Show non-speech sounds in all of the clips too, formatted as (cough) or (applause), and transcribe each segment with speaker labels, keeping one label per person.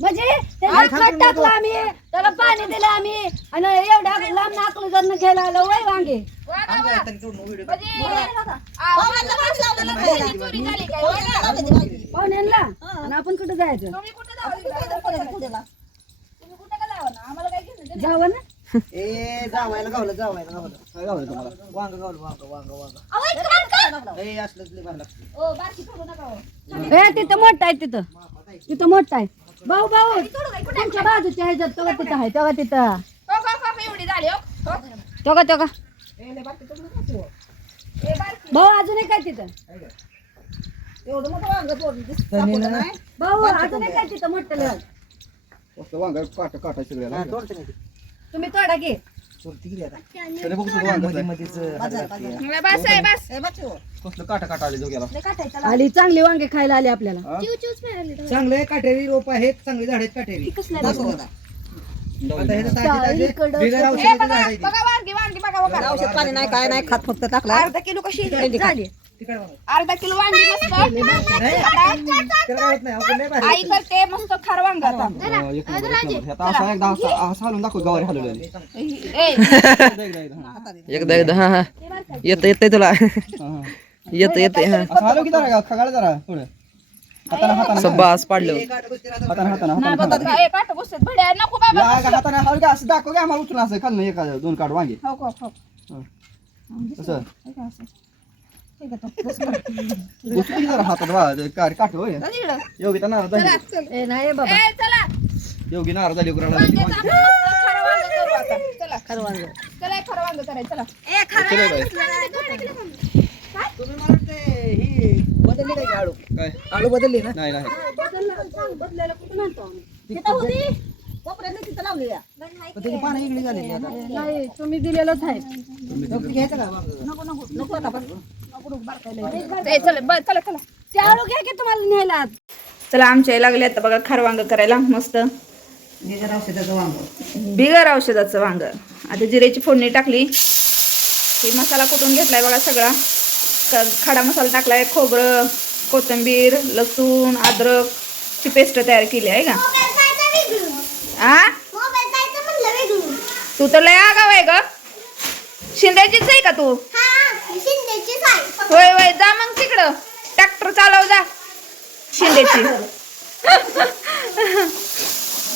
Speaker 1: म्हणजे त्याला खत टाकलं आम्ही त्याला पाणी दिलं आम्ही आणि एवढ्या लांब नाकलं जण घ्यायला आलं वय वांगे.
Speaker 2: म्हणजे.
Speaker 1: पाहुण्यांना? आणि आपण कुठं जायचं?
Speaker 2: तुम्ही कुठे जावा? तुम्ही कुठे का जावा ना? आम्हाला काय घेणं देणं?
Speaker 1: जावं ना.
Speaker 3: ए जावायला गावलं जावायला गावलं.
Speaker 4: गावलं तुम्हाला?
Speaker 3: वांग गावलं वांग वांग वांग? ए लय भारी लागतं.
Speaker 1: ए तिथं मोठं आहे तिथं. तिथं मोठं आहे भाऊ भाऊ तुमच्या बाजूच्या ह्याच्यात तेव्हा तिथं आहे तेव्हा तिथं
Speaker 2: हो, हो, हो, एवढी झाली हो. हो. सोडू नको. ए, बारकी.
Speaker 1: भाऊ अजून एक काय तिथं
Speaker 2: एवढं मोठं वांगं तोडून दिसतं. सापडलं नाही.
Speaker 1: भाऊ अजून एक काय तिथं मोठं
Speaker 4: वांगा काटा काटा
Speaker 3: ती.
Speaker 1: तुम्ही तोडा की
Speaker 3: आता. बघमध्ये मध्येच हात.
Speaker 2: मला बस आहे, बस.
Speaker 4: कसलं काटा काटा आले
Speaker 1: चांगली वांगे खायला आली आपल्याला.
Speaker 4: हा?
Speaker 3: चांगले काटेरी रोप आहेत चांगले झाड आहेत काटेरी. दाखव आता. आता हे तर ताजे ताजे
Speaker 1: इकडं
Speaker 3: बिगर
Speaker 2: ए,
Speaker 3: औषधाचे
Speaker 2: बघा,
Speaker 3: झाड आहे ती.
Speaker 2: बघा वांगी, वांगी, बघा, बघा.
Speaker 5: औषध पाणी नाही काय नाही खात फक्त टाकला
Speaker 2: अर्धा किलो कशी झाली. अर्धा किलो वांगी मस्त. आई करते मस्त खार वांग
Speaker 4: एकदा असा असा हालून दाखव गवारी हलवलेली
Speaker 2: ए (laughs)
Speaker 4: एकदा हा.
Speaker 5: हा. येत येते तुला. (laughs) येत येते हा. सब्बास पाडलं.
Speaker 4: असं दाखव का आम्हाला उचलून असं खाल्लं एका दोन काढ वांगे.
Speaker 2: हो हो हो.
Speaker 4: तसं हातात होय नाराज झाली
Speaker 1: नाही बाबा
Speaker 4: योगी नाराज झाली
Speaker 2: मस्त खारं वांगं करू आता. चला चला एक खारं वांगं करायचं चला
Speaker 3: तुम्ही मला ही बदलली काय की आळू
Speaker 4: काय
Speaker 3: आळू बदलली ना
Speaker 4: नाही नाही
Speaker 1: बदलायला कुठं म्हणतो आम्ही?
Speaker 3: पण त्याची पानं इकडे झालेली आता
Speaker 1: नाही तुम्ही दिलेलंच आहे
Speaker 3: घ्यायचं का वांग?
Speaker 2: ए, चला ब- चला चला.
Speaker 1: ते आळू घ्या की तुम्हाला न्यायला
Speaker 2: चला आमच्या लागले आता बघा खार वांग करायला मस्त.
Speaker 3: बिगर औषधाचं वांग.
Speaker 2: बिगर औषधाचं वांग. आता जिरेची फोडणी टाकली. हे मसाला कुटून घेतलाय बघा सगळा? खडा मसाला टाकलाय खोबरं कोथिंबीर लसूण अद्रक ची पेस्ट तयार केली आहे का? आ? तू तर लय आगाव आहे ग. शिंद्याचीच आहे का तू? होय होय जा मग तिकडं. ट्रॅक्टर चालव जा. शिंदेची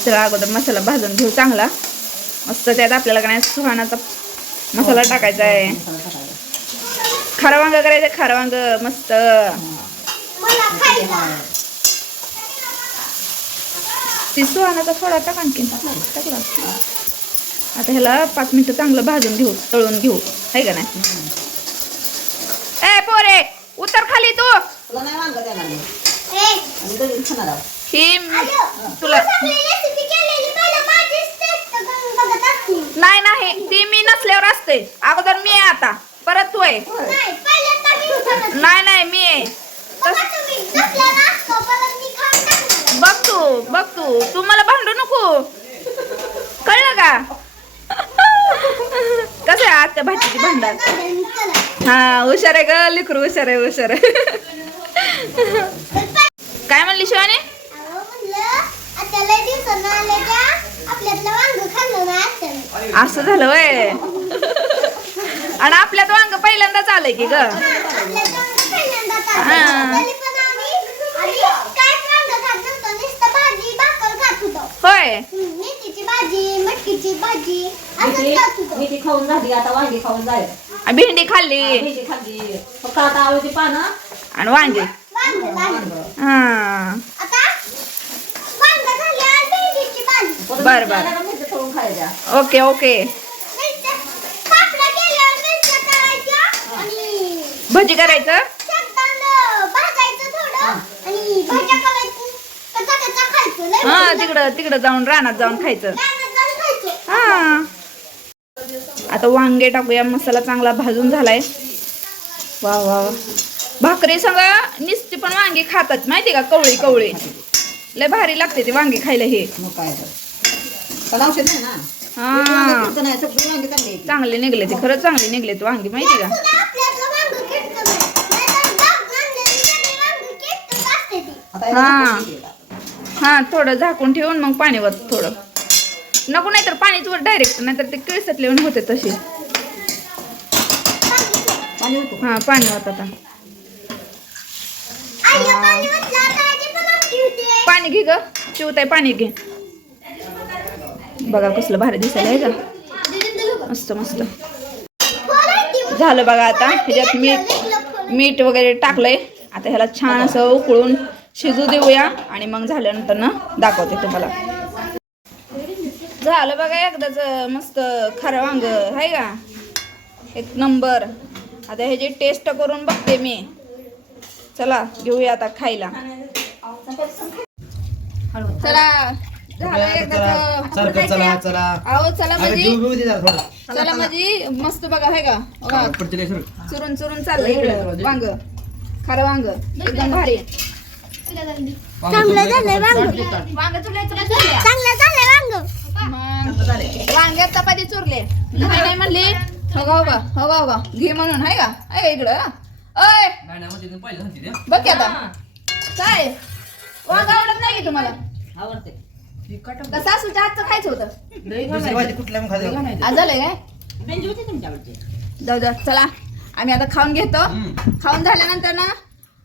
Speaker 2: तर अगोदर मसाला भाजून घेऊ चांगला. मस्त त्यात आपल्याला काय सुहाणाचा मसाला टाकायचा आहे. खारं वांग करायचं खारं वांग मस्त. ती सुहाणाचा थोडा टाक आणखीन. टाकला आता ह्याला पाच मिनिटं चांगलं भाजून घेऊ तळून घेऊ. आहे का नाही? उतर खाली तू.
Speaker 5: तुला नाही खाणार आहोत.
Speaker 2: ही. तुला नाही ती मी नसल्यावर असते. अगोदर मी आहे आता. परत तू आहे. नाही नाही मी आहे. बघ तू बघ तू. तू मला भांडू नको. कळलं का? (laughs) कसं आहे आजच्या भाजीची भांडण? हा हुशार आहे ग लिकरू हुशार आहे हुशार आहे. काय म्हणली शिवानी? असं झालं वय. आणि आपल्यात वांग पहिल्यांदाच आलंय की ग. होय.
Speaker 6: मेथीची भाजी मटकीची भाजी
Speaker 5: खाऊन झाली आता वांगी खाऊन
Speaker 2: आणि भेंडी खाल्ली.
Speaker 5: मेथी खाल्ली. फक्त आता आवडची पानं.
Speaker 2: आणि वांगे. हा.
Speaker 6: आता वांग झाली आणि भेंडीची भाजी.
Speaker 5: परत
Speaker 2: बरं, बरं.
Speaker 5: खायच्या.
Speaker 2: Okay okay. भजी करायचं? हा. तिकडं तिकडं जाऊन रानात जाऊन खायचं.
Speaker 6: रानात जाऊन खायचं.
Speaker 2: हा. आता वांगे टाकूया. मसाला चांगला भाजून झालाय. वा वा वा. भाकरी सगळं निस्ती पण वांगी खातात. माहिती का? कवळी कवळी. लय भारी लागते ते वांगी खायला हे. हा.
Speaker 5: चांगली
Speaker 2: निघले ते. खरंच चांगले निघले ते वांगी माहिती का? हा. हा थोडं झाकून ठेवून मग पाणी वत थोडं. नको नाहीतर पाणीच वर डायरेक्ट नाहीतर ते किळसटले होते तसे.
Speaker 5: पाणी होतं.
Speaker 2: हा पाणी वत आता.
Speaker 6: होते.
Speaker 2: पाणी घे ग. चिवताय पाणी घे. बघा कसलं भारी दिसायला आहे का मस्त मस्त. झालं बघा आता. ह्याच्यात मीठ मीठ वगैरे टाकलंय. आता ह्याला छान असं उकळून शिजू देऊया. आणि मग झाल्यानंतर ना दाखवते तुम्हाला. झालं बघा एकदाच मस्त खरं वांग आहे का? एक नंबर. आता ह्याची टेस्ट करून बघते मी. चला घेऊया आता खायला. चला
Speaker 3: चला चला चला
Speaker 2: अहो चला म्हणजे
Speaker 3: जीव बिव दे जरा थोडा.
Speaker 2: चला मस्त बघा आहे का? चुरून चुरून चाललं. इकडं वांग. खरं वांग. एकदम भारी.
Speaker 6: चांगलं झालंय वांग.
Speaker 2: वांग्यात चपाती चुरले. नाही म्हणली. हो का हो का हो हो का घे म्हणून आहे का आहे इकडं. अय बघ की आता. काय? वांग आवडत नाही की तुम्हाला.
Speaker 5: आवडते.
Speaker 2: का सासूच्या हातचं खायचं होतं.
Speaker 3: कुठल्या
Speaker 2: आज झालंय काय? जाऊ द्या चला. आम्ही आता खाऊन घेतो. खाऊन झाल्यानंतर ना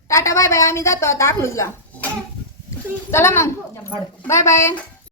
Speaker 2: टाटा बाय बाय. आम्ही जातो आता अकलूजला चला मग. Bye bye.